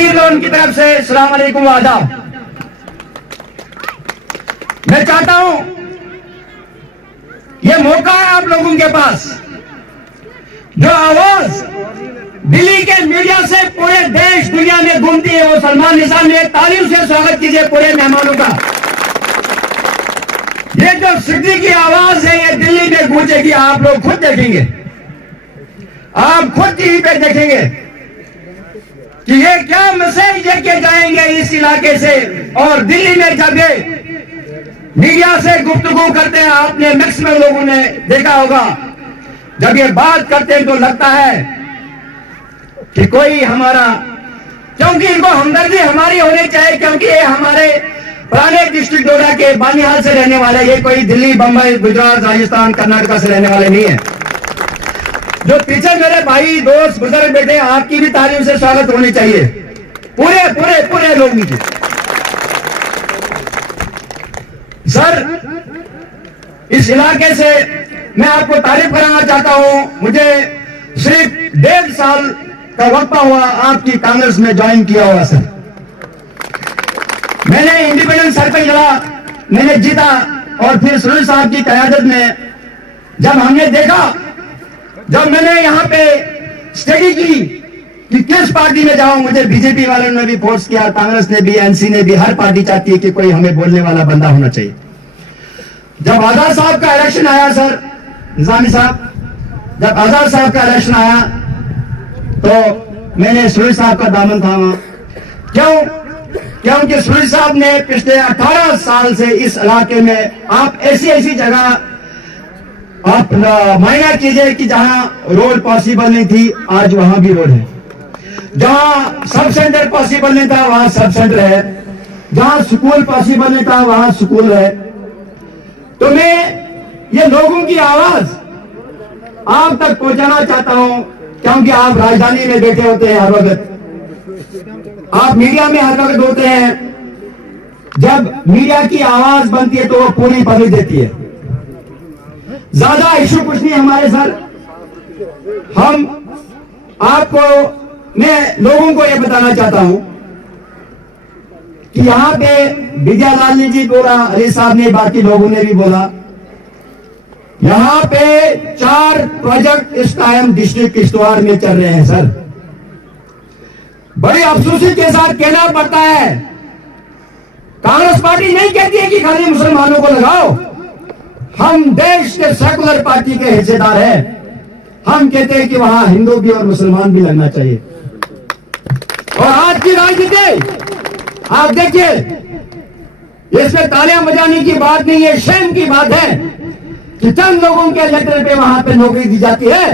Shabir loan की तरफ से अस्सलाम वालेकुम आदाब। मैं चाहता हूं यह मौका है आप लोगों के पास, जो आवाज दिल्ली के मीडिया से पूरे देश दुनिया में घूमती है, वो सलमान निसार ने तालियों से स्वागत कीजिए पूरे मेहमानों का। ये जो सिद्धि की आवाज है ये दिल्ली में गूंजेगी, आप लोग खुद देखेंगे, आप खुद टीवी पे देखेंगे कि ये क्या मैसेज लेके जाएंगे इस इलाके से। और दिल्ली में जब ये मीडिया से गुफ्तगू करते हैं, आपने मैक्सिमम लोगों ने देखा होगा, जब ये बात करते हैं तो लगता है कि कोई हमारा, क्योंकि इनको हमदर्दी हमारी होनी चाहिए, क्योंकि ये हमारे पुराने डिस्ट्रिक्ट डोडा के बानिहाल से रहने वाले, ये कोई दिल्ली, बंबई, गुजरात, राजस्थान, कर्नाटका से रहने वाले नहीं है। जो पीछे मेरे भाई, दोस्त, बुजुर्ग बैठे, आपकी भी तारीफ से स्वागत होनी चाहिए, पूरे पूरे पूरे लोगों की। सर, इस इलाके से मैं आपको तारीफ कराना चाहता हूं। मुझे सिर्फ 1.5 साल का वक्त हुआ आपकी कांग्रेस में ज्वाइन किया हुआ। सर, मैंने इंडिपेंडेंट सरपंच लड़ा, मैंने जीता, और फिर सुनील साहब की क़यादत में जब हमने देखा, जब मैंने यहाँ पे स्टडी की कि किस पार्टी में जाऊं, मुझे बीजेपी वालों ने भी फोर्स किया, कांग्रेस ने भी, एनसी ने भी, हर पार्टी चाहती है कि कोई हमें बोलने वाला बंदा होना चाहिए। जब आजाद साहब का इलेक्शन आया, सर निजामी साहब, जब आजाद साहब का इलेक्शन आया तो मैंने सुनील साहब का दामन थामा। क्यों? क्योंकि सुनील साहब ने पिछले 18 साल से इस इलाके में, आप ऐसी ऐसी जगह आप मायना कीजिए कि जहां रोड पॉसिबल नहीं थी, आज वहां भी रोड है। जहां सब सेंटर पॉसिबल नहीं था, वहां सब सेंटर है। जहां स्कूल पॉसिबल नहीं था, वहां स्कूल है। तो मैं ये लोगों की आवाज आप तक पहुंचाना चाहता हूं, क्योंकि आप राजधानी में बैठे होते हैं हर वक्त, आप मीडिया में हर वक्त होते हैं। जब मीडिया की आवाज बनती है तो वो पूरी पब्लिक देती है। ज्यादा इशू कुछ नहीं हमारे सर, हम आपको, मैं लोगों को यह बताना चाहता हूं कि यहां पे विजय लाल जी बोला, अली साहब ने, बाकी लोगों ने भी बोला, यहां पे 4 प्रोजेक्ट इस टाइम डिस्ट्रिक्ट किश्तवाड़ में चल रहे हैं। सर, बड़ी अफसोसी के साथ कहना पड़ता है, कांग्रेस पार्टी नहीं कहती है कि खाली मुसलमानों को लगाओ, हम देश के सेकुलर पार्टी के हिस्सेदार हैं, हम कहते हैं कि वहां हिंदू भी और मुसलमान भी लगना चाहिए। और आज की राजनीति आप देखिए, इसमें तालियां बजाने की बात नहीं है, शेम की बात है कि चंद लोगों के लेटर पे वहां पे नौकरी दी जाती है,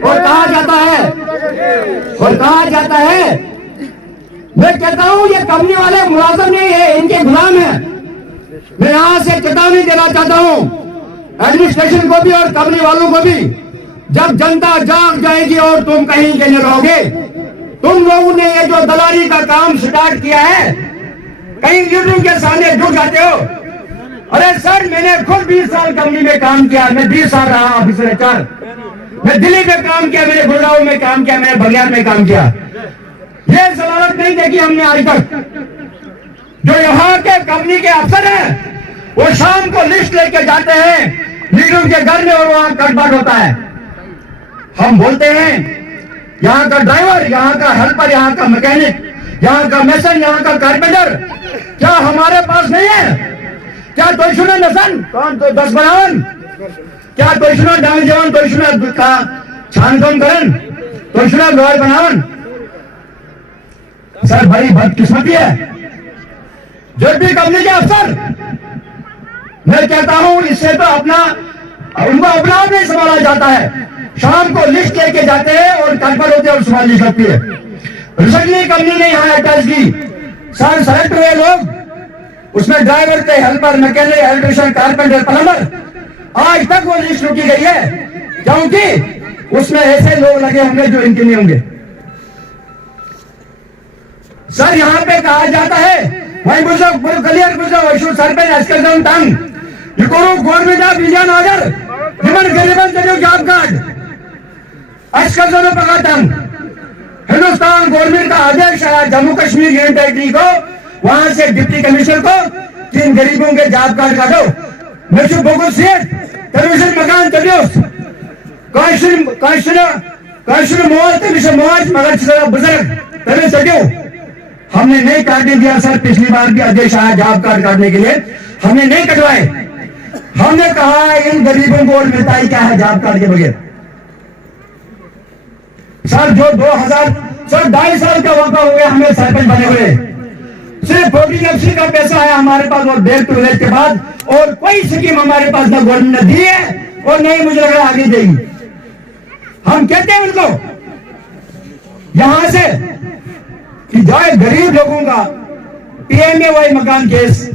और कहा जाता है, और कहा जाता है, मैं कहता हूं ये कंपनी वाले मुलाजिम नहीं है, इनके गुलाम है। मैं यहां से चेतावनी देना चाहता हूं एडमिनिस्ट्रेशन को भी और कंपनी वालों को भी, जब जनता जाग जाएगी और तुम कहीं के नहीं रहोगे, तुम लोगों ने ये जो दलाली का काम स्टार्ट किया है, कहीं लीडरों के सामने झुक जाते हो। अरे सर, मैंने खुद 20 साल कंपनी में काम किया, मैं 20 साल रहा ऑफिसर HR, मैं दिल्ली में काम किया, मैंने गुड़गांव में काम किया, मैंने बलियार में काम किया। ये जलालत नहीं देखी हमने आज तक। जो यहाँ के कंपनी के अफसर हैं, वो शाम को लिस्ट लेके जाते हैं लीडरों के घर में, और वहां कटबाट होता है। हम बोलते हैं यहाँ का ड्राइवर, यहाँ का हेल्पर, यहाँ का मैकेनिक, यहाँ का मेसन, यहाँ का कारपेंटर, क्या हमारे पास नहीं है? क्या तो सुना नसन कौन तो 10 बनावन, क्या तो सुना डांग जवान, तो सुना का छानकम करन, तो सुना लोहार बनावन। सर, बड़ी बदकिस्मती है जो भी कंपनी के अफसर, मैं कहता हूं इससे तो उनको अपना नहीं संभाला जाता है। शाम को लिस्ट लेके जाते हैं और कल्पर होते हैं और संभाल लिस्ट लगती है। रिसेंटली कंपनी ने यहाँ अटैच की, सर सेलेक्ट हुए लोग, उसमें ड्राइवर थे, helper, mechanic, electrician, carpenter, plumber, आज तक वो लिस्ट रुकी गई है, क्योंकि उसमें ऐसे लोग लगे होंगे जो इनके नहीं होंगे। सर, यहाँ पे कहा जाता है, वही बुझो क्लियर बुझो वैशु सरपंच अस्करजन तंग गवर्नमेंट ऑफ इंडिया नगर निमन गरीबन जरूर जॉब कार्ड अस्करजन पका तंग हिंदुस्तान गवर्नमेंट का आदेश आया जम्मू कश्मीर यूनियन टेरिटरी को, वहां से डिप्टी कमिश्नर को कि इन गरीबों के जॉब कार्ड काटो। मैं बोगस टेलीविजन मकान तबियोस काशन मोल तबिश मोज मगर चला बुजुर्ग तबे सजो। हमने नहीं काटने दिया सर, पिछली बार भी आदेश आया जॉब कार्ड काटने के लिए, हमने नहीं कटवाए। हमने कहा इन गरीबों को और मिलता ही क्या है जॉब कार्ड के बगैर। सर जो 2.5 साल का वक्त हो गया हमें सरपंच बने हुए, सिर्फ 14FC का पैसा है हमारे पास और बैक टू विलेज के बाद, और कोई स्कीम हमारे पास ना गवर्नमेंट ने दी है और नहीं मुझे लग रहा आगे देगी। हम कहते हैं उनको यहां से कि जाए गरीब लोगों का PMAY मकान केस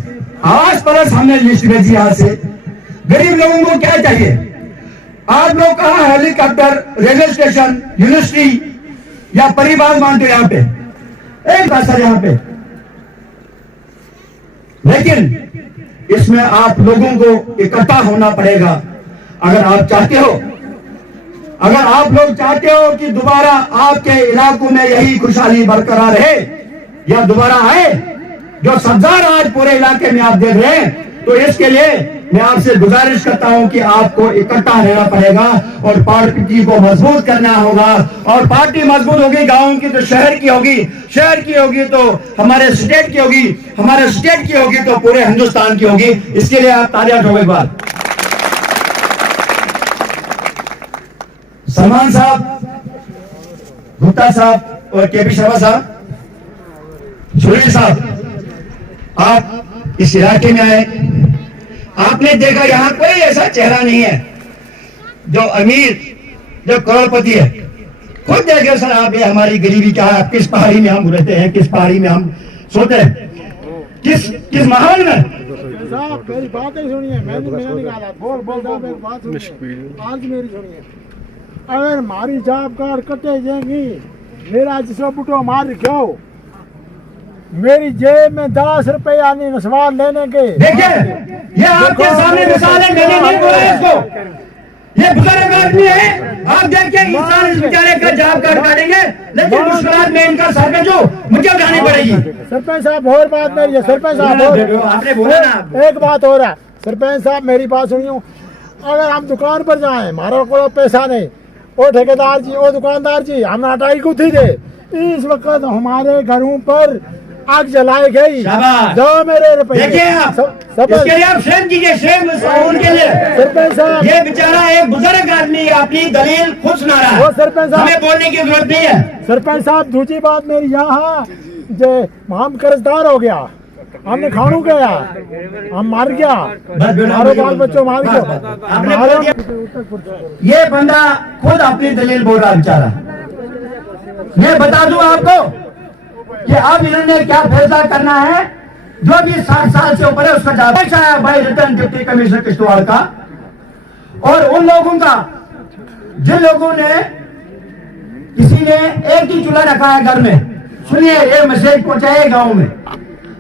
आवास परस हमने लिस्ट भेजी। यहां से गरीब लोगों को क्या चाहिए? आप लोग कहा हेलीकॉप्टर, रेलवे स्टेशन, यूनिवर्सिटी या परिवार मानते यहां पे एक सर यहां पे, लेकिन इसमें आप लोगों को इकट्ठा होना पड़ेगा। अगर आप चाहते हो, अगर आप लोग चाहते हो कि दोबारा आपके इलाकों में यही खुशहाली बरकरार रहे या दोबारा आए जो सब्जार आज पूरे इलाके में आप देख रहे हैं, तो इसके लिए मैं आपसे गुजारिश करता हूं कि आपको इकट्ठा रहना पड़ेगा और पार्टी को मजबूत करना होगा। और पार्टी मजबूत होगी गांव की तो शहर की होगी, शहर की होगी तो हमारे स्टेट की होगी, हमारे स्टेट की होगी तो पूरे हिंदुस्तान की होगी। इसके लिए आप तालियां ठोको एक बार। सलमान साहब, गुप्ता साहब और KP शर्मा साहब, सुनील साहब, आप इस इलाके में आए, आपने देखा यहां कोई ऐसा चेहरा नहीं है जो अमीर, जो करोड़पति है। खुद देखिए सर आप, ये हमारी गरीबी क्या है, किस पहाड़ी में हम रहते हैं, किस पहाड़ी में हम सोते हैं, किस माहौल में। साहब मेरी बातें सुनिए, मैंने निकाला बोल मेरी बात सुनिए, आज मेरी सुनिए। अगर मारी जॉब कार्ड कटे जाएंगी, मेरा जिसको बुटो मार क्यों, मेरी जेब में 10 रुपए आने सवाल लेने के। देखिए ये आपके सामने मिसाल है, मैंने नहीं बोला इसको, ये बुजुर्ग आदमी है। आप देखिए इंसान इस बेचारे का जॉब कार्ड काटेंगे, लेकिन मुश्किलात में इनका सरपंच जो मुझे उठानी पड़ेगी। सरपंच साहब और बात मेरी है, सरपंच साहब आपने बोला ना, एक बात हो रहा है। सरपंच साहब मेरी बात सुनियो, अगर हम दुकान पर जाए, हमारा कोई पैसा नहीं, वो ठेकेदार जी, वो दुकानदार जी हमने हटाई को थी दे, इस वक्त हमारे घरों पर आग जलाई गई। दो मेरे रुपए देखिए आप, इसके लिए आप शेम कीजिए, शेम उनके लिए। सरपंच साहब ये बेचारा एक बुजुर्ग आदमी अपनी दलील खुद सुना रहा है, सरपंच साहब हमें बोलने की जरूरत नहीं है। सरपंच साहब दूसरी बात मेरी यहाँ, जो हम कर्जदार हो गया, हमने खानू गया, हम मार गया, हमारे बाल बच्चों मार गया। ये बंदा खुद अपनी दलील बोल रहा बेचारा। मैं बता दूं आपको कि अब इन्होंने क्या फैसला करना है, जो भी 60 साल से ऊपर है उसका जवाब आया by written deputy commissioner Kishtwar का, और उन लोगों का जिन लोगों ने, किसी ने एक ही चूल्हा रखा है घर में। सुनिए, ये मैसेज पहुंचाए गांव में।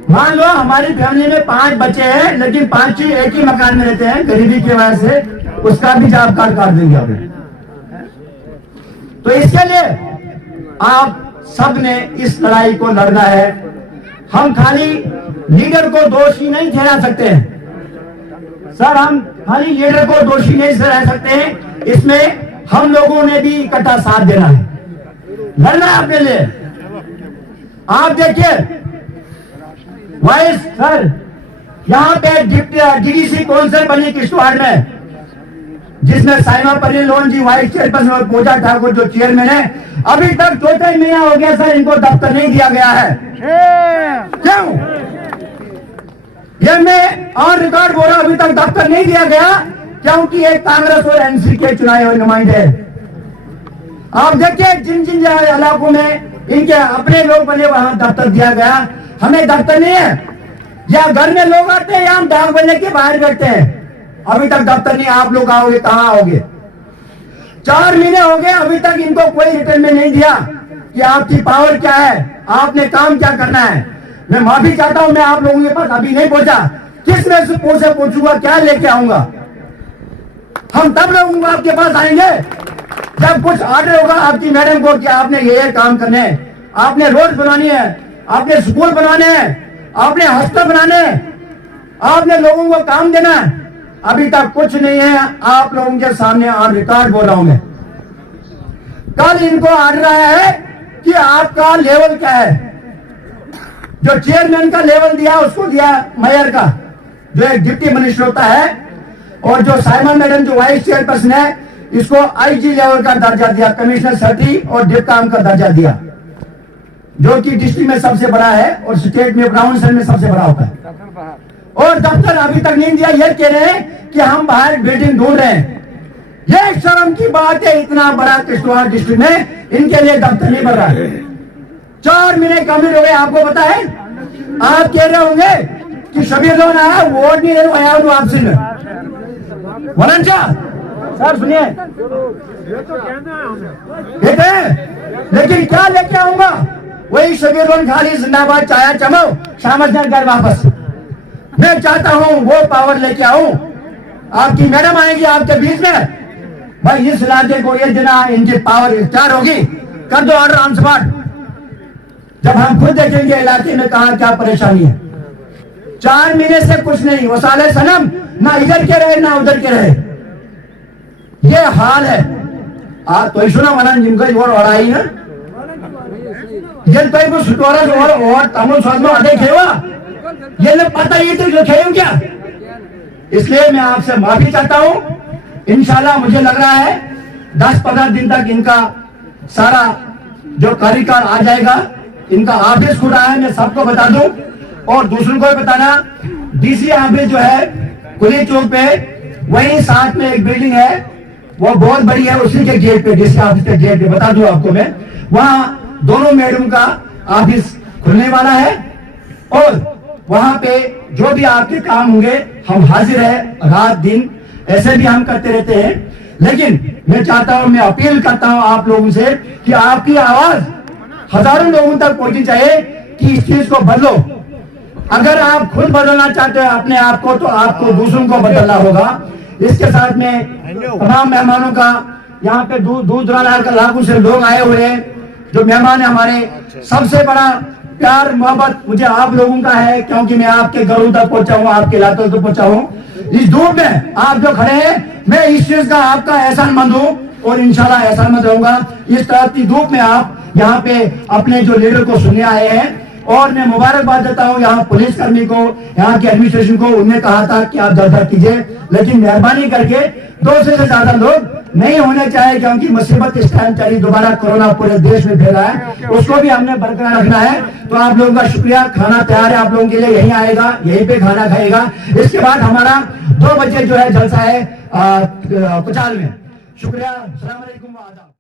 मान लो हमारी फैमिली में 5 बच्चे हैं, लेकिन 5 ही एक ही मकान में रहते हैं, गरीबी की वजह से उसका भी जॉब कार्ड काट देंगे आप। तो इसके लिए आप सब ने इस लड़ाई को लड़ना है। हम खाली लीडर को दोषी नहीं ठहरा सकते हैं सर, हम खाली लीडर को दोषी नहीं ठहरा सकते हैं, इसमें हम लोगों ने भी इकट्ठा साथ देना है, लड़ना है अपने लिए। आप देखिए वाइस सर, यहाँ पे DDC काउंसिल बनी किश्तवाड़ में, जिसमें साइमा परिलोन जी वाइस चेयरपर्सन और पूजा ठाकुर जो चेयरमैन है। अभी तक 4 महीना हो गया सर, इनको दफ्तर नहीं दिया गया है। क्यों? ये मैं ऑन रिकॉर्ड बोल रहा हूं, अभी तक दफ्तर नहीं दिया गया क्योंकि ये कांग्रेस और NC के चुनाए हुए नुमाइंदे। आप देखिए जिन जिन इलाकों में इनके अपने लोग बने वहां दफ्तर दिया गया, हमें दफ्तर नहीं है। या घर में लोग आते हैं या हम डाक बने के बाहर बैठते हैं, अभी तक दफ्तर नहीं। आप लोग आओगे, कहां आओगे? 4 महीने हो गए, अभी तक इनको कोई रिटर्न में नहीं दिया कि आपकी पावर क्या है, आपने काम क्या करना है। मैं माफी चाहता हूं, मैं आप लोगों के पास अभी नहीं पहुंचा। किस में से पूछूंगा, क्या लेके आऊंगा? हम तब लोग आपके पास आएंगे जब कुछ ऑर्डर होगा आपकी मैडम को कि आपने ये काम करने हैं, आपने रोड बनानी है, आपने स्कूल बनाने हैं, आपने हॉस्पिटल बनाने हैं, आपने लोगों को काम देना है, अभी तक कुछ नहीं है। आप लोगों के सामने ऑन रिकॉर्ड बोल रहा हूं मैं। कल इनको ऑर्डर आया है कि आपका लेवल क्या है। जो चेयरमैन का लेवल दिया उसको दिया मेयर का, जो एक डिप्टी मिनिस्टर होता है, और जो साइमन मैडम जो वाइस चेयरपर्सन है, इसको आईजी लेवल का दर्जा दिया, कमिश्नर सेक्रेटरी और डिप्टी का दर्जा दिया, जो कि डिस्ट्रिक्ट में सबसे बड़ा है और स्टेट में ब्राउन सेल में सबसे बड़ा होता है। और दफ्तर अभी तक नहीं दिया, ये कह रहे हैं कि हम बाहर बिल्डिंग ढूंढ रहे हैं। ये शर्म की बात है, इतना बड़ा किश्तवाड़ डिस्ट्रिक्ट में इनके लिए दफ्तर नहीं बन रहा है। 4 महीने कंप्लीट हो गए, आपको पता है। आप कह रहे होंगे कि शबीर लोन आया, वोट नहीं दे आया वापसी में वरंचा। सर सुनिए, लेकिन क्या लेके आऊंगा? वही शबीर लोन खाली जिंदाबाद चाया चमो शामजन घर वापस। मैं चाहता हूं वो पावर लेके आऊं। आपकी मैडम आएगी आपके बीच में, भाई इस इलाके को ये देना, इनकी पावर इख्तियार होगी, कर दो ऑर्डर ऑन स्पॉट। जब हम खुद देखेंगे इलाके में कहां क्या परेशानी है। 4 महीने से कुछ नहीं, वसाले सनम ना इधर के रहे ना उधर के रहे, ये हाल है। आप तो सुना मना जिनका और अड़ाई है ये तो सुटोरस और तमिल स्वाद में अड़े खेवा, ये लोग पता ही तो खेल क्या। इसलिए मैं आपसे माफी चाहता हूं। इंशाल्लाह मुझे लग रहा है 10-15 दिन तक इनका सारा जो कार्यकाल आ जाएगा। इनका ऑफिस खुला है, मैं सबको बता दूं, और दूसरों को भी बताना। डीसी ऑफिस जो है कुली चौक पे, वही साथ में एक बिल्डिंग है, वो बहुत बड़ी है, उसी के गेट पे, डीसी ऑफिस के गेट पे बता दूं आपको मैं, वहां दोनों मैडम का ऑफिस खुलने वाला है। और वहां पे जो भी आपके काम होंगे हम हाजिर है, रात दिन ऐसे भी हम करते रहते हैं। लेकिन मैं चाहता हूं, मैं अपील करता हूं आप लोगों से कि आपकी आवाज हजारों लोगों तक पहुंचनी चाहिए कि इस चीज को बदलो। अगर आप खुद बदलना चाहते हो अपने आप को, तो आपको दूसरों को बदलना होगा। इसके साथ में तमाम मेहमानों का, यहाँ पे दूर दराज इलाकों से लोग आए हुए हैं, जो मेहमान है हमारे, सबसे बड़ा प्यार मोहब्बत मुझे आप लोगों का है, क्योंकि मैं आपके घरों तक पहुंचा हूं, आपके इलाकों तक पहुंचा हूं। इस धूप में आप जो खड़े हैं, मैं इस चीज का आपका एहसानमंद हूं और इंशाल्लाह एहसानमंद रहूंगा। इस तरह की धूप में आप यहाँ पे अपने जो लीडर को सुनने आए हैं, और मैं मुबारकबाद देता हूँ यहाँ पुलिस कर्मी को, यहाँ के एडमिनिस्ट्रेशन को। उन्होंने कहा था कि आप ज्यादा कीजिए, लेकिन मेहरबानी करके 200 से ज्यादा लोग नहीं होने चाहिए, क्योंकि मुसीबत इस टाइम चली, दोबारा कोरोना पूरे देश में फैला है, उसको भी हमने बरकरार रखना है। तो आप लोगों का शुक्रिया। खाना तैयार है आप लोगों के लिए, यहीं आएगा, यहीं पे खाना खाएगा। इसके बाद हमारा 2 बजे जो है जलसा है कुचाल में। शुक्रिया। अस्सलाम वालेकुम।